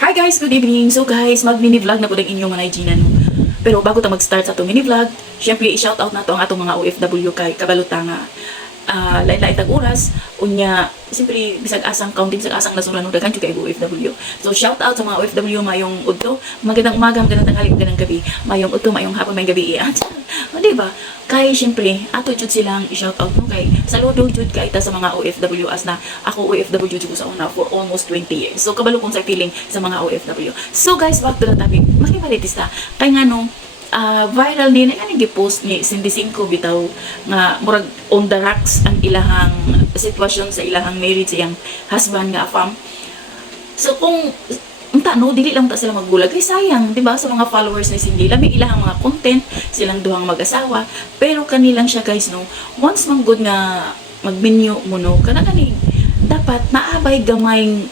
Hi guys, good evening. So guys, mag-mini vlog na po ng inyong mga Ginan. Pero bago ta mag-start sa itong mini vlog, syempre i-shoutout na to ang atong mga OFW kay kabalutanga. Lain-lain tag oras, unya, siyempre bisag asang counting bisag asang nasulan ng dagan kay OFW. So shoutout sa mga OFW mayong udto, magandang umaga, magandang tanghali, magandang gabi. Mayong udto, mayong hapon, mayong gabi. Di ba? Kay syempre, ato jud silang i-shoutout no kay saludo jud kay ta sa mga OFW as na ako OFW jud ko sa una for almost 20 years. So kabalo kong sa feeling sa mga OFW. So guys, back to the topic. Makibalitista kay ngano viral din nga gi-post ni Cindy Cinco bitaw nga murag on the rocks ang ilahang sitwasyon sa ilahang marriage sa iyang husband nga afam. So kung unta no dili lang ta sila magbulag kay sayang di ba sa mga followers ni Cindy lami ilahang mga content silang duhang mag-asawa pero kanilang siya guys no once man good nga magminyo mo no kana kani dapat naabay gamayng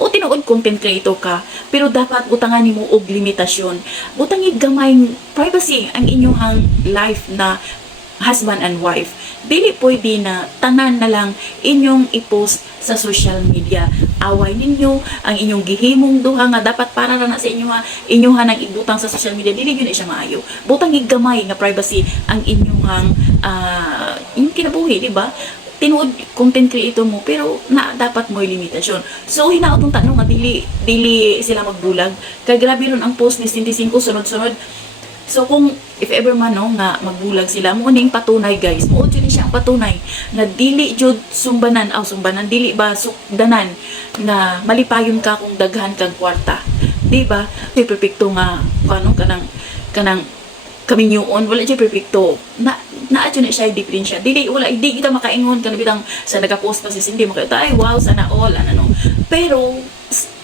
o tinuod content creator ka pero dapat butangan nimo og limitasyon butangig gamayng privacy ang inyong life na husband and wife dili pwede na tanan na lang inyong i-post sa social media away ninyo ang inyong gihimong duha nga dapat para na sa inyoha nang ibutang sa social media dili gyud siya maayo butangig gamay nga privacy ang inyong inyong kinabuhi di ba tinuod content creator mo pero na dapat mo'y limitasyon. So hinaot tong tanong nga dili sila magbulag kay grabe ron ang post ni Cindy Cinco sunod-sunod. So kung if ever man no nga magbulag sila mo ning patunay guys mo jud siya ang patunay nga dili jud sumbanan dili ba sukdanan nga malipayon ka kung daghan kag kwarta. Di ba? Di perfecto nga kanang kaminyoon wala jud perfecto na siya diferensya di kita makaingon kan bitang sa nagapost pa si Cindy makita ay wow sana all ano pero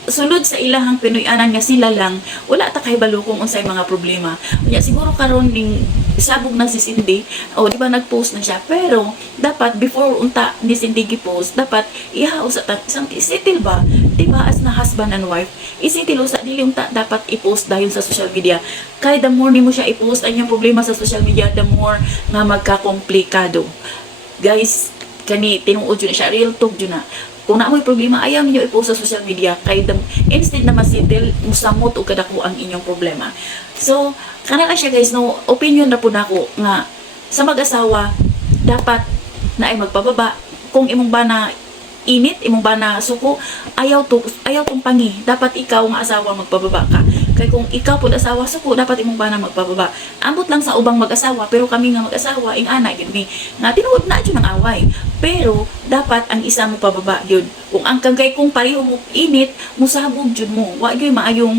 sulod sa ilahang Pinoy-anan nga sila lang wala ta kahibalo kung unsay mga problema unya siguro karon ding sabog na si Cindy o di ba nagpost na siya pero dapat before unta ni Cindy gi-post dapat ihaw sa isang isettle ba di ba as na husband and wife isettle sa dili unta dapat i-post dahil sa social media kay the more nimo siya i-post ang iyang problema sa social media the more nga magkakomplikado guys kani tinuod yun siya real talk yun na kung na mo'y problema, ayaw ninyo i-post sa social media kay instead na masettle, musamot o kadako ang inyong problema. So, kanala siya guys, no, opinion na po na ako nga sa mag-asawa, dapat na ay magpababa. Kung imong ba na init, imong ba na suko, ayaw tong pangi. Dapat ikaw nga asawa magpababa ka. Kaya kung ikaw po asawa suko, dapat imong ba na magpababa. Ambot lang sa ubang mag-asawa, pero kami nga mag-asawa, ing ana, gini, nga tinuod na dyan ang away. Pero, dapat ang isa mo pababa yun. Kung ang kagay kung pareho mo init, musabog yun mo. Wala yung maayong,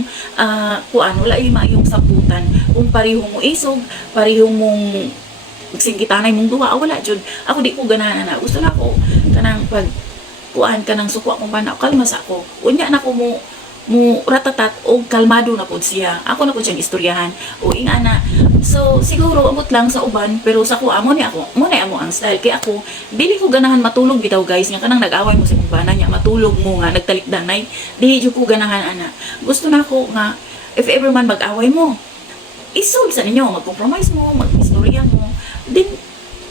wala yung maayong saputan. Kung pareho mo isog, pareho mong singgitanay mong duwa, wala yun. Ako di ko ganahan na. Gusto na ako, kanang pag, ka ng suko akong bana, kalma sa ako. Unya na ko mo ratatat o kalmado na po siya. Ako na po siyang istoryahan. O ingana. So, siguro, amot lang sa uban, pero sa kuha, muna amo ang style. Kaya ako, dili ko ganahan matulog bitaw guys. Nga kanang nag-away mo sa kumbana niya, matulog mo nga, nagtalikdanay. Dili ko ganahan, ana. Gusto na ako nga, if ever man mag-away mo, isolve sa ninyo, mag-compromise mo, mag-istorya mo, then,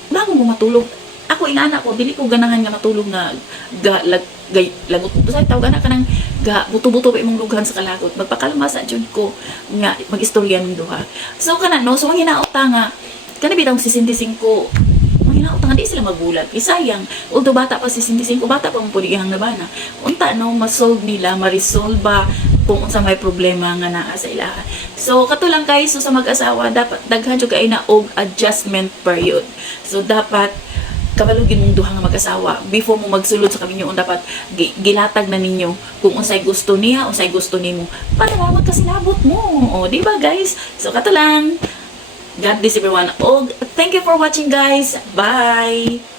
bago mo matulog, ako ingana ko dili ko ganahan nga matulog nga lagot sa tawag ana kanang buto-buto ba imong lughan sa kalagot magpakalma sa jud ko nga magistorya ning duha so kana no so hinaot ta nga kana bitaw si Cindy Cinco hinaot ta nga di sila magbulag sayang although bata pa si Cindy Cinco bata pa mo puligihang na bana unta no ma-solve nila ma-resolve ba kung unsa may problema nga naa sa ilaha so kato lang guys so sa mag-asawa dapat daghan jud kay na og adjustment period so dapat kabalugin mong duha nga mag-asawa before mo magsulod sa kaminyoon dapat gilatag na ninyo kung unsay gusto niya unsay gusto nimo para magkasilabot mo o di ba guys so kato lang God bless everyone og thank you for watching guys bye.